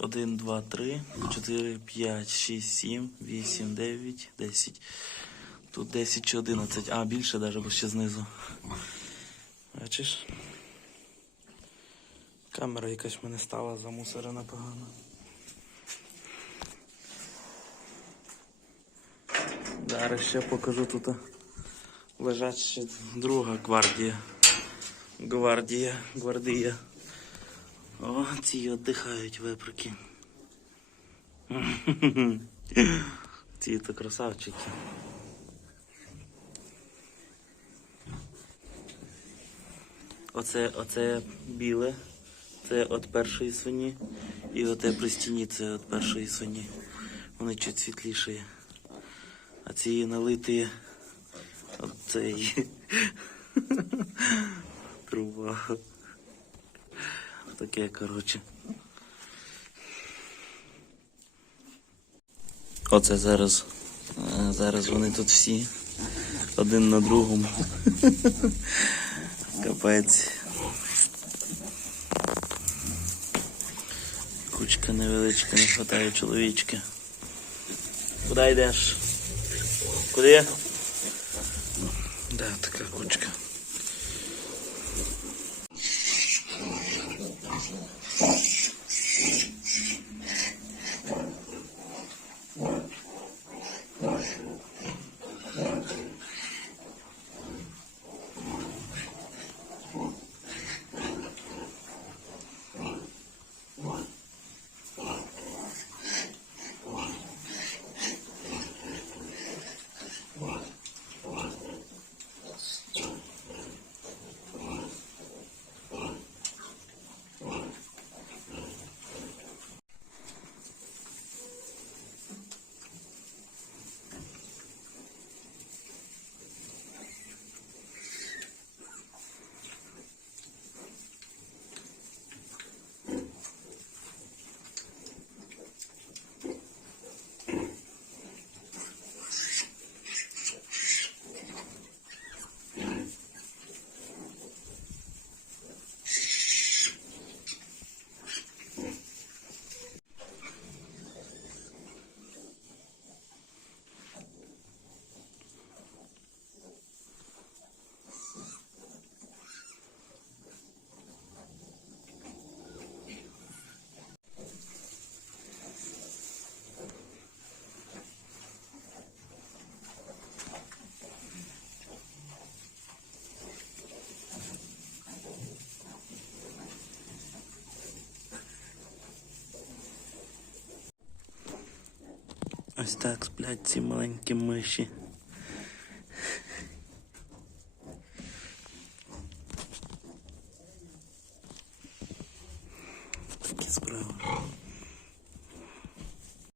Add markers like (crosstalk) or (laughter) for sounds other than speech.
1, 2, 3, 4, 5, 6, 7, 8, 9, 10. Тут 10 чи 11. А, більше навіть, бо ще знизу. Бачиш? Камера якась мене стала замусорена погано. Зараз ще покажу тут. Лежать ще друга гвардія. Гвардія, гвардія. О, ці віддихають виприки. (laughs) Ці то красавчики. Оце, оце біле, це від першої свині. І оте при стіні це від першої свині. Вони чуть світліші. А ці налиті от цей (laughs) труба. Таке, коротше. Оце зараз. е, Зараз вони тут всі. Один на другому. (laughs) Капець. Кучка невеличка, не хватає чоловічки. Куди йдеш? Куди? Да, така кучка. Amen. Ось так сплять ці маленькі миші.